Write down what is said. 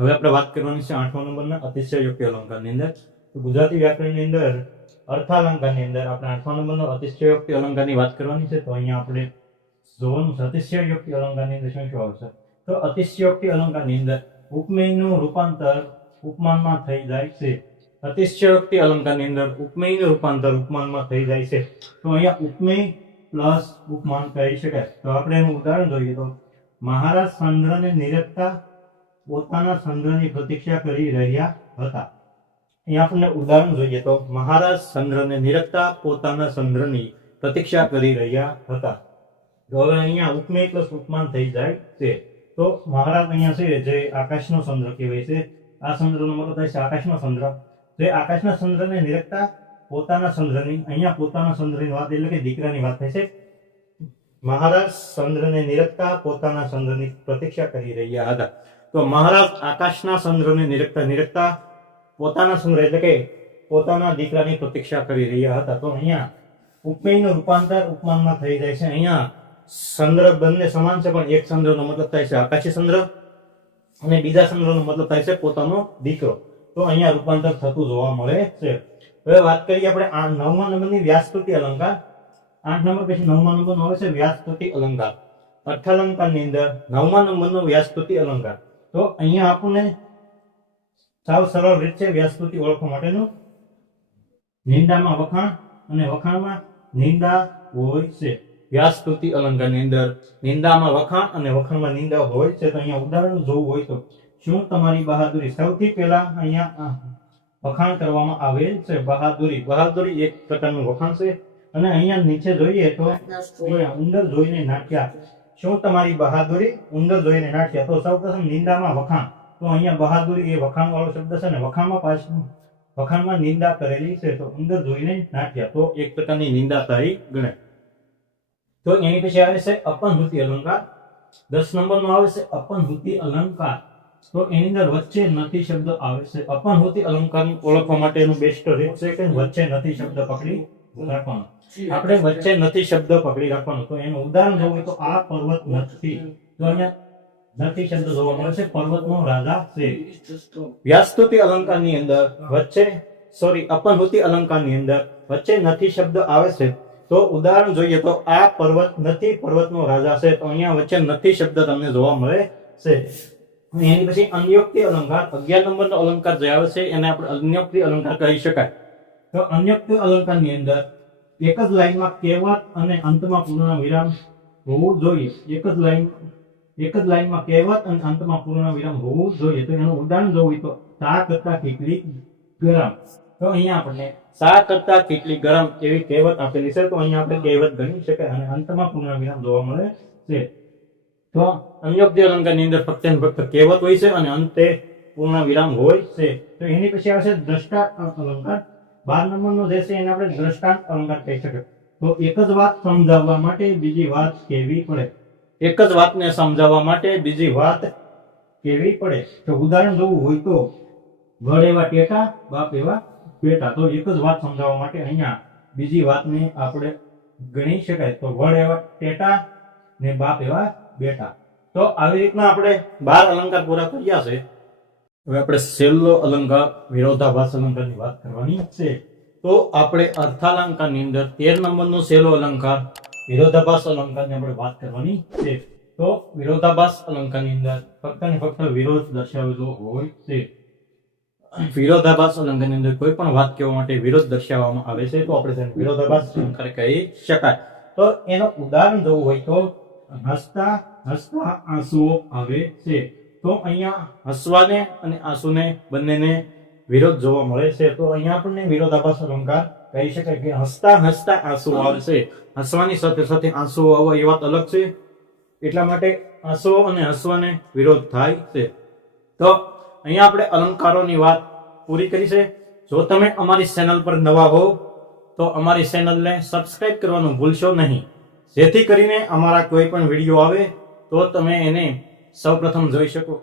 હવે આપણે વાત કરવાની છે 8મા નંબરના અતિશયોક્તિ અલંકારની અંદર. તો ગુજરાતી વ્યાકરણની અંદર અર્થાલંકારની અંદર આપણે 8મા નંબરનો અતિશયોક્તિ અલંકારની વાત કરવાની છે. તો અહીંયા આપણે જોવાનું છે અતિશયોક્તિ અલંકારની અંદર શું શું આવશે. તો અતિશયોક્તિ અલંકારની અંદર ઉપમેયનું રૂપાંતર ઉપમાનમાં થઈ જાય છે. અતિશયોક્તિ અલંકારની અંદર ઉપમેયનું રૂપાંતર ઉપમાનમાં થઈ જાય છે. તો અહીંયા ઉપમેય પ્લસ ઉપમાન કહી શકાય. તો આપણે એનું ઉદાહરણ જોઈએ તો મહારાજ ચંદ્રને નિરખતા પોતાના ચંદ્રની પ્રતીક્ષા કરી રહ્યા હતા. અહીંયા આપણને ઉદાહરણ જોઈએ તો મહારાજ ચંદ્રને નિરખતા પોતાના ચંદ્રની પ્રતીક્ષા કરી રહ્યા હતા. તો હવે અહીંયા ઉપમેય પ્લસ ઉપમાન થઈ જાય છે. તો મહારાજ અહીંયા છે જે આકાશનો ચંદ્ર કહેવાય છે. આ ચંદ્રનો મતલબ થાય છે આકાશનો ચંદ્ર. જે આકાશના ચંદ્રને નિરખતા પોતાના ચંદ્રની, અહીંયા પોતાના ચંદ્રની વાત એટલે કે દીકરાની વાત થાય છે. મહારાજ ચંદ્રને નિરખતા પોતાના ચંદ્રની પ્રતીક્ષા કરી રહ્યા હતા. તો મહારાજ આકાશના ચંદ્રને નિરખતા પોતાના ચંદ્ર એટલે કે પોતાના દીકરાની પ્રતીક્ષા કરી રહ્યા હતા. તો અહીંયા ઉપમેયનું રૂપાંતર ઉપમાનમાં થઈ જાય છે. અહીંયા ચંદ્ર બંને સમાન છે, પણ એક ચંદ્રનો મતલબ થાય છે આકાશી ચંદ્ર અને બીજા ચંદ્રનો મતલબ થાય છે પોતાનો દીકરો. તો અહીંયા રૂપાંતર થતું જોવા મળે છે. હવે વાત કરીએ આપણે 9મા નંબરની વ્યાસસ્તુતિ અલંકાર. 8 નંબર પછી 9મા નંબરનો આવે છે વ્યાસસ્તુતિ અલંકાર. અર્થાલંકારની અંદર 9મા નંબરનો વ્યાસસ્તુતિ અલંકાર. તો અહીંયા આપણને સાવ સરળ રીત છે વ્યાસસ્તુતિ ઓળખવા માટેનું. નિંદામાં વખાણ અને વખાણમાં નિંદા હોય છે. વ્યાસસ્તુતિ અલંકારની અંદર નિંદામાં વખાણ અને વખાણમાં નિંદા હોય છે. તો અહીંયા ઉદાહરણ જોવું હોય તો શું તમારી બહાદુરી. સૌથી પહેલા અહીંયા વખાણ કરવામાં આવેલ છે બહાદુરી. બહાદુરી એક પ્રકારનું વખાણ છે. અને અહીંયા નીચે જોઈએ તો ઉંદર જોઈને નાટ્યા. શું તમારી બહાદુરી, ઉંદર જોઈને નાટ્યા. તો સૌપ્રથમ નિંદામાં વખાણ. તો અહીંયા બહાદુરી એ વખાણ વાળો શબ્દ છે ને વખાણમાં પાછું વખાણમાં નિંદા કરેલી છે. તો ઉંદર જોઈને નાટ્યા, તો એક પ્રકારની નિંદા થઈ ગણાય. તો એની પછી આવે છે અપનહૂતિ અલંકાર. 10 નંબરનો આવે છે અપનહૂતિ અલંકાર. તો એની અંદર વચ્ચે નથી શબ્દ આવે છે. અપનહૂતિ અલંકાર ઓળખવા માટેનું બેસ્ટ રીત છે કે વચ્ચે નથી શબ્દ પકડી રાખવાનો. આપણે વચ્ચે નથી શબ્દ પકડી રાખવાનો. તો એનું ઉદાહરણ જોવું તો આ પર્વત નથી. તો અહીંયા નથી શબ્દ જોવા મળે છે, પર્વતનો રાજા છે. વ્યાસસ્તુતિ અલંકારની અંદર અપનહૂતિ અલંકારની અંદર વચ્ચે નથી શબ્દ આવે છે. તો ઉદાહરણ જોઈએ તો આ પર્વત નથી પર્વતનો રાજા છે. તો અહીંયા વચ્ચે નથી શબ્દ તમને જોવા મળે છે. એની પછી અન્યોક્તિ અલંકાર. 11 નંબરનો અલંકાર જે આવે છે એને આપણે અન્યોક્તિ અલંકાર કહી શકાય. તો અન્યોક્તિ અલંકારની અંદર એક જ લાઈનમાં કહેવત અને અંતમાં પૂર્ણ વિરામ હોવું જોઈએ. એક જ લાઈનમાં કહેવત અને અંતમાં પૂર્ણ વિરામ હોવું જોઈએ. તો એનું ઉદાહરણ જોવું તો શા કરતા કેટલી ગરમ. તો અહીંયા આપણને શા કરતા કેટલી ગરમ એવી કહેવત આપેલી છે. તો અહીંયા આપણે કહેવત ગણી શકાય અને અંતમાં પૂર્ણ વિરામ જોવા મળે છે. તો અન્યોક્તિ અલંકારની અંદર ફક્ત ને ફક્ત કહેવત હોય છે અને અંતે પૂર્ણ વિરામ હોય છે. તો એની પછી આવે છે દ્રષ્ટાંત અલંકાર. 12 નંબરનો જે છે એને આપણે દ્રષ્ટાંત અલંકાર કહી શકીએ. તો એક જ વાત સમજાવવા માટે બીજી વાત કહેવી પડે. એક જ વાતને સમજાવવા માટે બીજી વાત કહેવી પડે. તો ઉદાહરણ જોવું હોય તો વડ એવા ટેટા, બાપ એવા બેટા. તો એક જ વાત સમજાવવા માટે અહીંયા બીજી વાતને આપણે ગણી શકાય. તો વડ એવા ટેટા ને બાપ એવા બેટા. તો આવી રીતના આપણે 12 અલંકાર પૂરા કર્યા છે. હવે આપણે છેલ્લો અલંકાર વિરોધાભાસ અલંકારની વાત કરવાની છે. તો આપણે અર્થાલંકારની અંદર 13 નંબરનો છેલ્લો અલંકાર વિરોધાભાસ અલંકારની આપણે વાત કરવાની છે. તો વિરોધાભાસ અલંકારની અંદર ફક્ત ને ફક્ત વિરોધ દર્શાવેલો હોય છે. વિરોધાભાસ અલંકારની અંદર કોઈ પણ વાત કહેવા માટે વિરોધ દર્શાવવામાં આવે છે. તો આપણે તેને વિરોધાભાસ અલંકાર કહી શકાય. તો એનો ઉદાહરણ જોવું હોય તો હસતા હસતા આંસુઓ આવે છે. તો અહીંયા હસવાને અને આંસુને બંનેને વિરોધ જોવા મળે છે. તો અહીંયા આપણને વિરોધાભાસ અલંકાર કહી શકાય કે હસતા હસતા આંસુ આવે છે. હસવાની સાથે સાથે આંસુ આવવા એ વાત અલગ છે. એટલા માટે આંસુ અને હસવાને વિરોધ થાય છે. તો અહીંયા આપણે અલંકારોની વાત પૂરી કરી છે. જો તમે અમારી ચેનલ પર નવા હો તો અમારી ચેનલને સબસ્ક્રાઇબ કરવાનું ભૂલશો નહીં, જેથી કરીને અમારા કોઈ પણ વિડીયો આવે તો તમે એને સૌપ્રથમ જોઈ શકો.